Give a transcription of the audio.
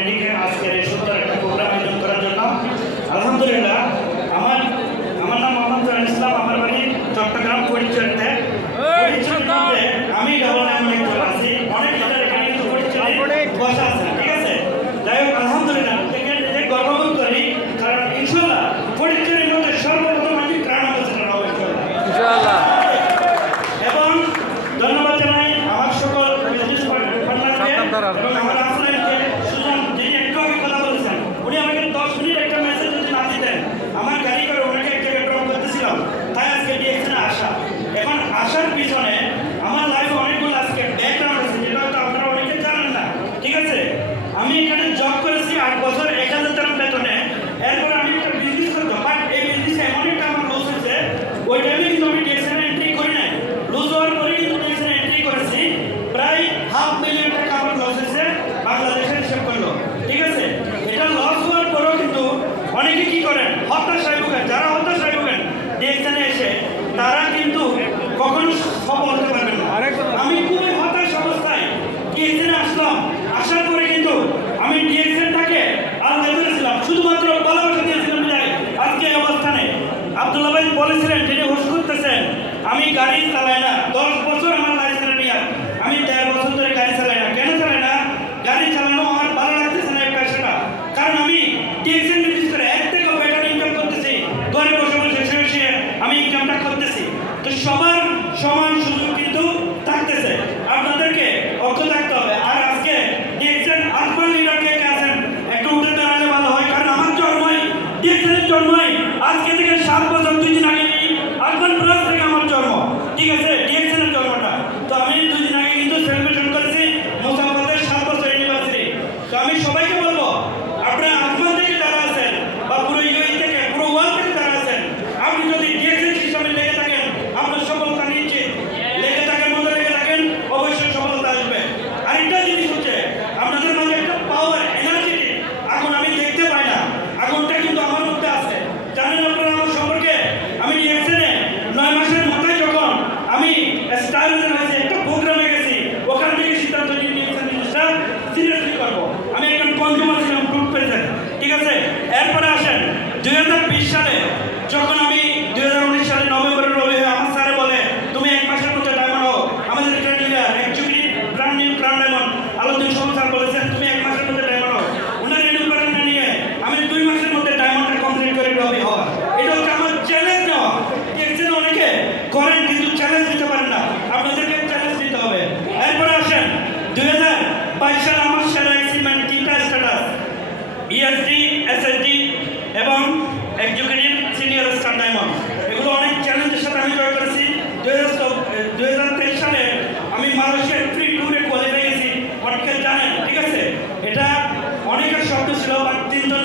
কমিউনিটিকে আজকের এই সুন্দর একটা প্রোগ্রাম আয়োজন করার জন্য। আলহামদুলিল্লাহ, আমার নাম মোহাম্মদ জাহান ইসলাম, আমার বাড়ি চট্টগ্রাম পরিচয়তে। আমি ডাবল এমন একজন আছি, অনেক এখানে কিন্তু পরিচয় বসা আছে, ঠিক আছে। যাই হোক, আলহামদুলিল্লাহ নিজে গর্ববোধ করি, কারণ ইনশাল্লাহ পরিচয়ের মধ্যে সর্বপ্রথম আমি গ্রাম আলোচনা হবো ইনশাল্লাহ। এবং ধন্যবাদ জানাই আমার সকল বিজনেস পার্টনারকে এবং আমার আসলামকে। সুজন যিনি একটু আগে কথা বলেছেন, উনি আমাকে 10 মিনিট একটা মেসেজ যদি না দিতেন, আমার গাড়ি করে ওনাকে এক জায়গায় ড্রপ করতেছিলাম, তাই আজকে ডিএক্সনে আসা। এখন আসার পিছনে আমার লাইফে অনেকগুলো আজকে ব্যাকগ্রাউন্ড আছে, যেটা হয়তো আপনারা অনেকে জানেন না, ঠিক আছে। আমি এখানে জব করেছি 8 বছর 1000 টাকা বেতনে। এরপর আমি একটা বিজনেস করতাম, বাট এই বিজনেসে এমন একটা আমার লস হয়েছে, ওই টাইমে কিন্তু আমি ডিএক্সনে এন্ট্রি করি নাই। লস হওয়ার পরে কিন্তু ডিএক্সনে এন্ট্রি করেছি, প্রায় $500,000 টাকা আমার লস হয়েছে বাংলাদেশের হিসাব করলো, ঠিক আছে। এটা লস হওয়ার পরেও কিন্তু অনেকে কি করেন, হতাশায় ভোগেন। যারা হতাশায় ভোগেন ডিএক্সনে এসে, তারা কিন্তু কখনো সফল হতে পারবেন না। আমি খুবই হতাশ অবস্থায় ডিএক্সনে আসলাম। আসার পরে কিন্তু আমি ডিএক্সনটাকে আলাদা করেছিলাম, শুধুমাত্র ভালোবাসা দিয়েছিলাম। আজকে এই অবস্থানে আব্দুল্লাহ ভাই বলেছিলেন, যিনি হোস্ট করতেছেন, আমি গাড়ি চালাই না। 10 বছর আমার লাইসেন্স নিয়ে, আমি 1.5 বছর ধরে গাড়ি চালাই না। কেন চালাই না? গাড়ি চালানো আমার ভালো লাগতেছে না এই পেশাটা। কারণ আমি ডিএক্সন বিজনেস করে 1 থেকে বেটার ইনকাম করতেছি, ঘরে বসে বসে শুয়ে আমি ইনকামটা করতেছি। তো সবার সমান সুযোগ কিন্তু থাকতেছে, আপনাদেরকে অর্থ থাকতে হবে। আর আজকে ডিএক্সন আরবান লিডার কে আছেন, একটু উঠে দাঁড়ালে ভালো হয়, কারণ আমার জন্মই ডিএক্সনের জন্মই আজকে থেকে 7 বছর 2 দিন আগে আরবান প্লাস থেকে আমার জন্ম, ঠিক আছে, ডিএক্সনের জন্মটা। তো আমি 2 দিন আগে কিন্তু সেলিব্রেশন করেছি মুসাফাতের 7 বছর ইউনিভার্সিটি। তো আমি সবাইকে বলবো, আপনারা আরবান থেকে যারা আছেন বা পুরো ইউএই থেকে, পুরো ওয়ার্ল্ড থেকে যারা আছেন, আপনি যদি ডিএক্সন সিস্টেমে লেগে থাকেন, আপনার সফলতা নিশ্চিত। লেগে থাকেন, মধ্যে লেগে থাকেন, অবশ্যই সফলতা আসবে। আরেকটা জিনিস হচ্ছে, আপনাদের মাঝে একটা পাওয়ার, এনার্জি আগুন আমি দেখতে পাই না, আগুনটা কিন্তু আমার মধ্যে আছে। জানেন আপনারা আমার সম্পর্কে, আমি ডিএক্সনে 9 মাসের মাথায় যখন আমি স্টাইলের হয়েছে একটা প্রোগ্রামে গেছি, ওখান থেকে সিদ্ধান্ত নিয়ে ডিএক্সন জিনিসটা সিরিয়াসলি করবো। আমি একজন কনজিউমার ছিলাম, গ্রুপ প্রেজেন্ট, ঠিক আছে। এরপরে আসেন 2020 সালে, যখন আমি 2019 সালে নভেম্বরের রবি আমার স্যারে বলে, তুমি 1 মাসের মধ্যে ডায়মন্ড হও। আমাদের trade leader executive brand new brand diamond আলোচনা সংস্থান বলেছেন, তুমি 1 মাসের মধ্যে ডায়মন্ড হও। ওনার রিনিউ করেন না নিয়ে আমি 2 মাসের মধ্যে ডায়মন্ডটা কমপ্লিট করে রবি হওয়া। এটা হচ্ছে আমার চ্যালেঞ্জ নেওয়া। ডিএক্সনে অনেকে করেন কিন্তু চ্যালেঞ্জ দিতে পারেন না, আপনাদেরকে চ্যালেঞ্জ দিতে হবে। এরপরে আসেন 2022 সালে আমার সেরা অ্যাচিভমেন্ট 3টা স্ট্যাটাস, ইএসডি, এসএসডি এবং এক্সিকিউটিভ সিনিয়র স্টার ডায়মন্ড। এগুলো অনেক চ্যালেঞ্জের সাথে আমি জয় করেছি। 2023 সালে আমি মালয়েশিয়ার ফ্রি ট্যুরে কোয়ালিফাই গেছি, অনেকে জানেন, ঠিক আছে। এটা অনেকের স্বপ্ন ছিল, বাট 3 জন